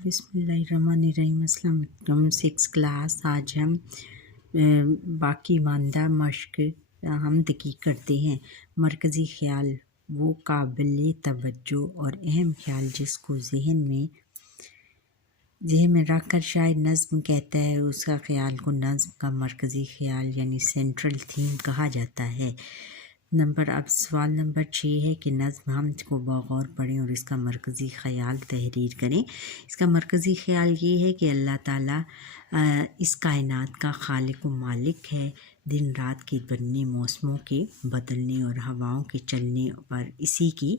बिस्मिल्लाहिर्रहमानिर्रहीम। अस्सलाम वालेकुम। 6 क्लास। आज हम बाकी मानदा मश्क हमद की करते हैं। मरकज़ी ख़्याल वो काबिल तवज्जो और अहम ख़्याल जिसको जहन में रख कर शायद नज़्म कहता है, उसका ख़्याल को नज़्म का मरकज़ी ख़्याल यानी सेंट्रल थीम कहा जाता है। अब सवाल नंबर 6 है कि नज़्म हमद को बग़ौर पढ़ें और इसका मरकज़ी ख़्याल तहरीर करें। इसका मरकज़ी ख़्याल ये है कि अल्लाह ताला इस कायनात का खालिक व मालिक है। दिन रात के बनने, मौसमों के बदलने और हवाओं के चलने पर इसी की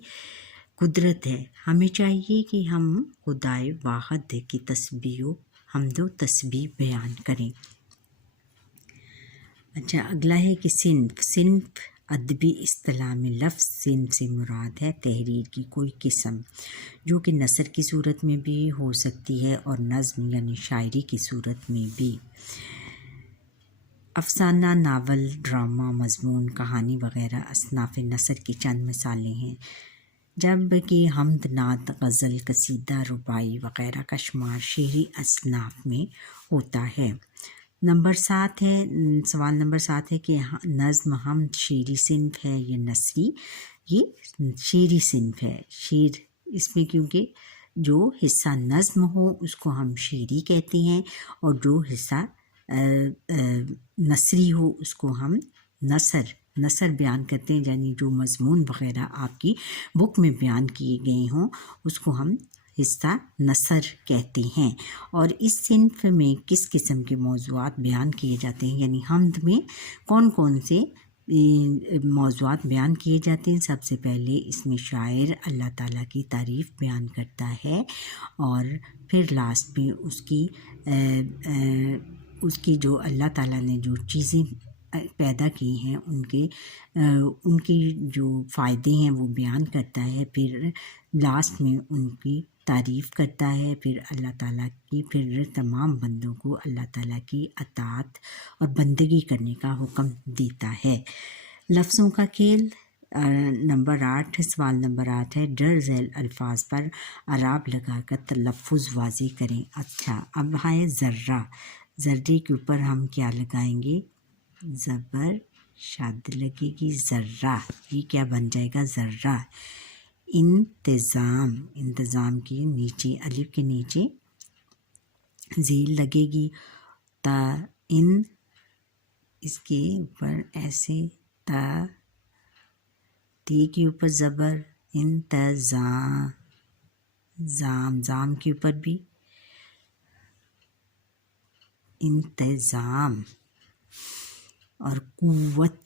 कुदरत है। हमें चाहिए कि हम खुदाए वाहिद की तस्बीह हम्दो तस्बीह बयान करें। अच्छा, अगला है कि सिन्फ अदबी इस्तिलाह में लफ्ज़ सिन्फ से मुराद है तहरीर की कोई किस्म जो कि नसर की सूरत में भी हो सकती है और नज़्म यानी शायरी की सूरत में भी। अफसाना, नावल, ड्रामा, मज़मून, कहानी वग़ैरह असनाफ़ नसर की चंद मिसालें हैं, जबकि हमद, नात, गज़ल, कसीदा, रुबाई वग़ैरह का शुमार शेरी असनाफ़ में होता है। सवाल नंबर 7 है कि नज़्म हमद शेरी सिन्फ है या नसरी। ये शेरी सिन्फ है। शेर इसमें क्योंकि जो हिस्सा नज़्म हो उसको हम शेरी कहते हैं और जो हिस्सा नसरी हो उसको हम नसर बयान करते हैं, यानी जो मज़मून वग़ैरह आपकी बुक में बयान किए गए हों उसको हम हिस्सा नसर कहते हैं। और इस सिन्फ में किस किस्म के मौज़ूआत बयान किए जाते हैं, यानी हमद में कौन कौन से मौज़ूआत बयान किए जाते हैं। सबसे पहले इसमें शायर अल्लाह ताला की तारीफ़ बयान करता है और फिर लास्ट में उसकी जो अल्लाह ताला ने जो चीज़ें पैदा की हैं उनकी जो फ़ायदे हैं वो बयान करता है। फिर लास्ट में उनकी तारीफ़ करता है। फिर अल्लाह ताला की तमाम बंदों को अल्लाह ताला की अताअत और बंदगी करने का हुक्म देता है। लफ्ज़ों का खेल। सवाल नंबर 8 है डर झैल अल्फाज पर अराब लगाकर तलफ़ुज़ वाज़े करें। अच्छा, अब है ज़र्रे के ऊपर हम क्या लगाएंगे? ज़बर शाद लगेगी, ज़र्रा। ये क्या बन जाएगा? ज़र्रा। इंतज़ाम के नीचे अलिफ के नीचे ज़ील लगेगी। इसके ऊपर ऐसे ती के ऊपर ज़बर। जाम के ऊपर भी इंतज़ाम। और कुव्वत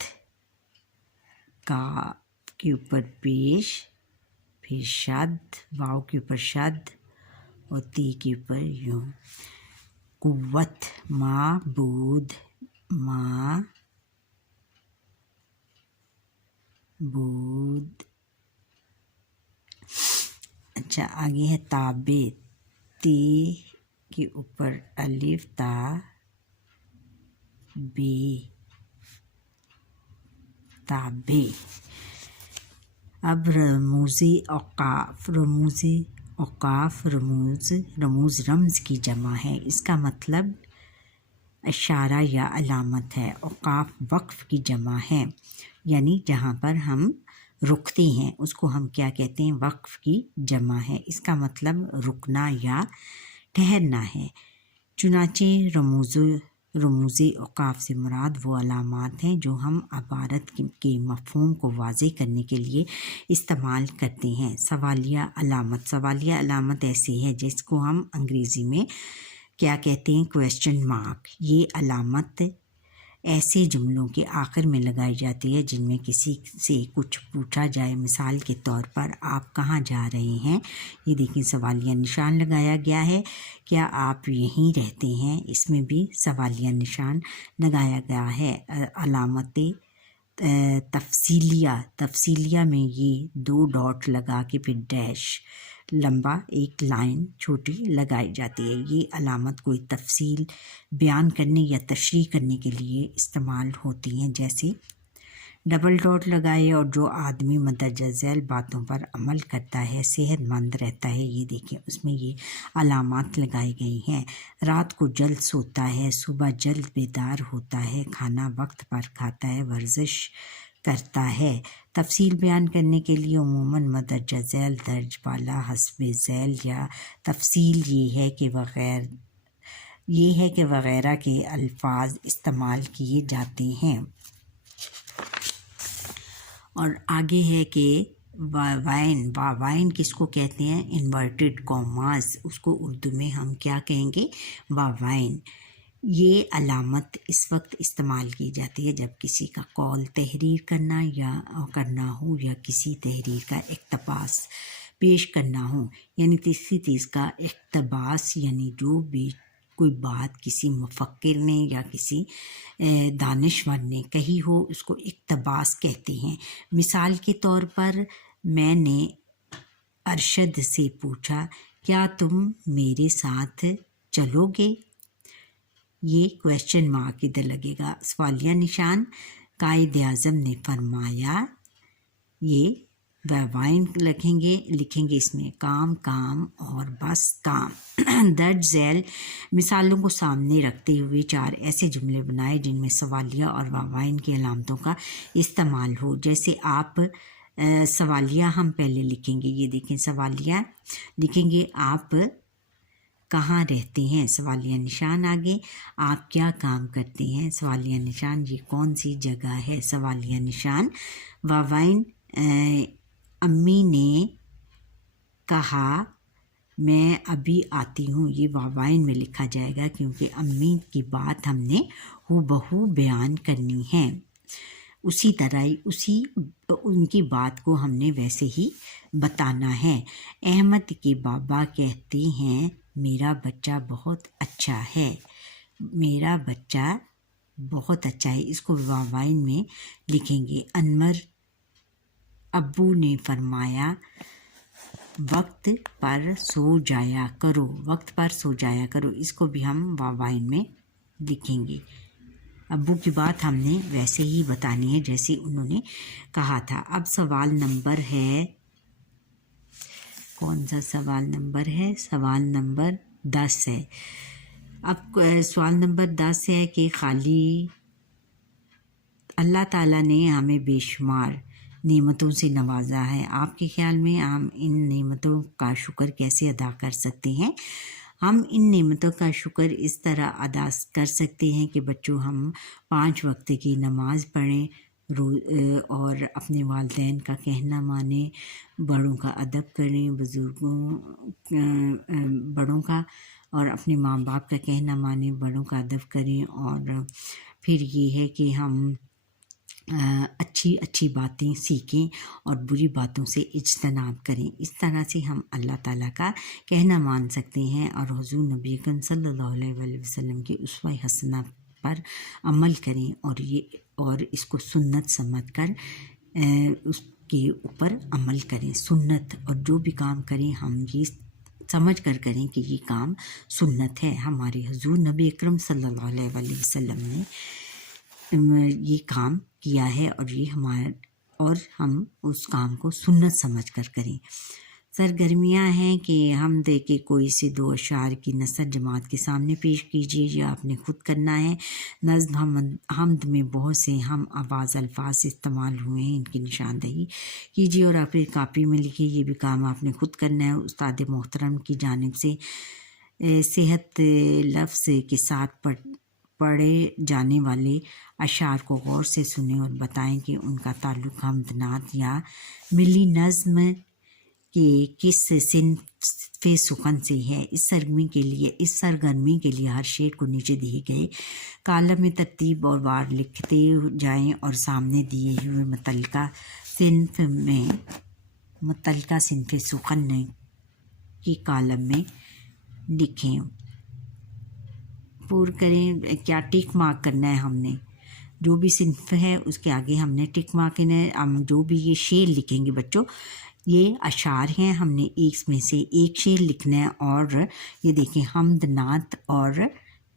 का के ऊपर पेश, फिर शद, वाव के ऊपर शद और ती के ऊपर यूं। कुव्वत माबूद अच्छा, आगे है ताबे। ती के ऊपर अलिफ ता बे, ताबे। अब रमूज़ औक़ाफ़ रमूज़ रम्ज़ की जमा है। इसका मतलब इशारा या अलामत है। औक़ाफ़ वक्फ़ की जमा है, यानी जहाँ पर हम रुकते हैं उसको हम क्या कहते हैं? वक्फ़ की जमा है। इसका मतलब रुकना या ठहरना है। चुनाचे रमूज़ औक़ाफ़ से मुराद वो अलामात हैं जो हम इबारत के मफ़हूम को वाज़े करने के लिए इस्तेमाल करते हैं। सवालिया अलामत ऐसी है जिसको हम अंग्रेज़ी में क्या कहते हैं? Question mark. ये अलामत ऐसे जुमलों के आखिर में लगाई जाती है जिनमें किसी से कुछ पूछा जाए। मिसाल के तौर पर, आप कहाँ जा रहे हैं? ये देखिए सवालिया निशान लगाया गया है। क्या आप यहीं रहते हैं? इसमें भी सवालिया निशान लगाया गया है। अलामत तफसीलिया में ये 2 डॉट लगा के फिर डैश लंबा एक लाइन छोटी लगाई जाती है। ये अलामत कोई तफसील बयान करने या तशरीह करने के लिए इस्तेमाल होती हैं। जैसे डबल डॉट लगाए और जो आदमी मदरजा झैल बातों पर अमल करता है सेहतमंद रहता है। ये देखें उसमें ये अलामात लगाई गई हैं। रात को जल्द सोता है, सुबह जल्द बेदार होता है, खाना वक्त पर खाता है, वर्जिश करता है। तफसील बयान करने के लिए उमूमन मदरजा झैल दर्ज बाला हस्बे झैल या तफसील ये है कि वगैरह के अल्फाज इस्तेमाल किए जाते हैं। और आगे है कि वावाइन किसको कहते हैं? इन्वर्टेड कॉमास, उसको उर्दू में हम क्या कहेंगे? वावाइन। ये अलामत इस वक्त इस्तेमाल की जाती है जब किसी का कॉल तहरीर करना हो या किसी तहरीर का इक़्तिबास पेश करना हो, यानी किसी चीज़ का इक़्तिबास, यानी जो भी कोई बात किसी मुफक्किर ने या किसी दानिशवर ने कही हो उसको इक़्तिबास कहते हैं। मिसाल के तौर पर मैंने अरशद से पूछा, क्या तुम मेरे साथ चलोगे? ये क्वेश्चन मार्क इधर लगेगा, सवालिया निशान। कायद आज़म ने फरमाया, ये वावाइन लिखेंगे इसमें काम काम और बस काम। दर्ज झैल मिसालों को सामने रखते हुए 4 ऐसे जुमले बनाए जिनमें सवालिया और वावाइन की अलामतों का इस्तेमाल हो। जैसे आप सवालिया हम पहले लिखेंगे, ये देखें सवालिया लिखेंगे, आप कहाँ रहते हैं? सवालिया निशान आगे। आप क्या काम करते हैं? सवालिया निशान। ये कौन सी जगह है? सवालिया निशान। वावाइन अम्मी ने कहा मैं अभी आती हूँ, ये वावाइन में लिखा जाएगा क्योंकि अम्मी की बात हमने हूबहू बयान करनी है। उसी तरह उनकी बात को हमने वैसे ही बताना है। अहमद के बाबा कहते हैं मेरा बच्चा बहुत अच्छा है। मेरा बच्चा बहुत अच्छा है, इसको वावाइन में लिखेंगे। अनवर अब्बू ने फरमाया वक्त पर सो जाया करो। वक्त पर सो जाया करो, इसको भी हम वावाइन में लिखेंगे। अब्बू की बात हमने वैसे ही बतानी है जैसे उन्होंने कहा था। अब सवाल नंबर है, कौन सा सवाल नंबर है? सवाल नंबर 10 है। अब सवाल नंबर 10 है कि खाली अल्लाह ताला ने हमें बेशुमार नेमतों से नवाजा है, आपके ख्याल में हम इन नेमतों का शुक्र कैसे अदा कर सकते हैं? हम इन नेमतों का शुक्र इस तरह अदा कर सकते हैं कि बच्चों हम 5 वक्त की नमाज पढ़ें और अपने वालिदैन का कहना मानें, बड़ों का अदब करें, बड़ों का और अपने माँ बाप का कहना मानें, बड़ों का अदब करें। और फिर ये है कि हम अच्छी बातें सीखें और बुरी बातों से इज्तनाब करें। इस तरह से हम अल्लाह ताला का कहना मान सकते हैं और हुज़ूर नबी अकरम सल्लल्लाहु अलैहि वसल्लम के उसवा हसना पर अमल करें और इसको सुन्नत समझकर उसके ऊपर अमल करें। सुन्नत, और जो भी काम करें हम ये समझ कर करें कि ये काम सुन्नत है। हमारे हुज़ूर नबी अकरम सल्लल्लाहु अलैहि वसल्लम ने ये काम किया है और हम उस काम को सुन्नत समझ कर करें। सरगर्मियाँ हैं कि हम देखे कोई से 2 अशार की नसर जमात के सामने पेश कीजिए, या आपने खुद करना है। नज़्म हमद में बहुत से हम आवाज़ अल्फाज इस्तेमाल हुए हैं, इनकी निशानदही कीजिए और अपनी कापी में लिखिए। ये भी काम आपने खुद करना है। उस्ताद मोहतरम की जानिब से सेहत लफ्ज़ के साथ पढ़े जाने वाले अशार को गौर से सुने और बताएं कि उनका ताल्लुक़ हमद नात या मिली नज़्म के किस सिन्फ़े सुखन से है। इस सरगर्मी के लिए हर शेर को नीचे दिए गए कालम में तरतीब और वार लिखते जाएं और सामने दिए हुए मुतल्लिका सिन्फ़े सुखन की कालम में लिखें। पूर्ण करें। क्या टिक मार्क करना है हमने? जो भी सिन्फ है उसके आगे हमने टिक मार्क हम जो भी ये शेर लिखेंगे बच्चों, ये अशार हैं, हमने इसमें से एक शेर लिखना है। और ये देखें हमद नात और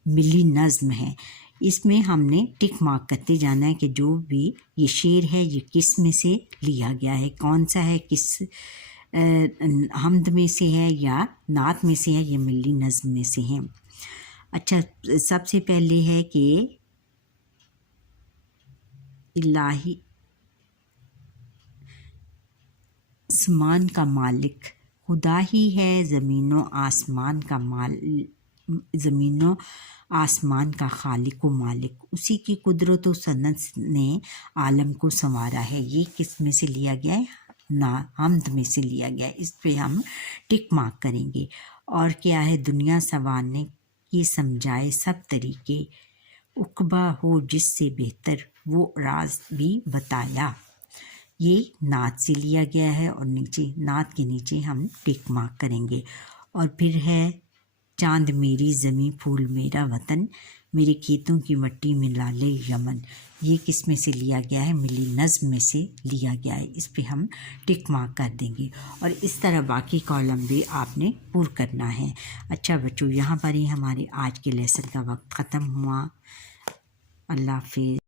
मिली नज़्म है, اس میں ہم نے ٹک مارک کرتے جانا ہے کہ جو بھی یہ شعر ہے یہ کس میں سے لیا گیا ہے، کون سا ہے، کس حمد میں سے ہے یا نعت میں سے ہے یا ملی نظم میں سے ہے۔ اچھا، سب سے پہلے ہے کہ الہی آسمان کا مالک خدا ہی ہے، زمین و آسمان کا زمین و آسمان کا خالق و مالک، اسی کی قدرت و صنعت نے عالم کو سنوارا ہے۔ یہ کس میں سے لیا گیا ہے؟ حمد میں سے لیا گیا ہے، اس پہ ہم ٹک مارک کریں گے۔ اور کیا ہے؟ دنیا سنوارنے کی سمجھائے سب طریقے، عقبہ ہو جس سے بہتر وہ راز بھی بتایا۔ یہ نعت سے لیا گیا ہے اور نیچے نعت کے نیچے ہم ٹک مارک کریں گے۔ اور پھر ہے چاند میری زمیں پھول میرا وطن، میرے کھیتوں کی مٹی میں لالے یمن، یہ کس میں سے لیا گیا ہے؟ ملی نظم میں سے لیا گیا ہے، اس پہ ہم ٹک مارک کر دیں گے۔ اور اس طرح باقی کالم بھی آپ نے پور کرنا ہے۔ اچھا بچوں، یہاں پر ہی ہمارے آج کے لیسن کا وقت ختم ہوا۔ اللہ حافظ۔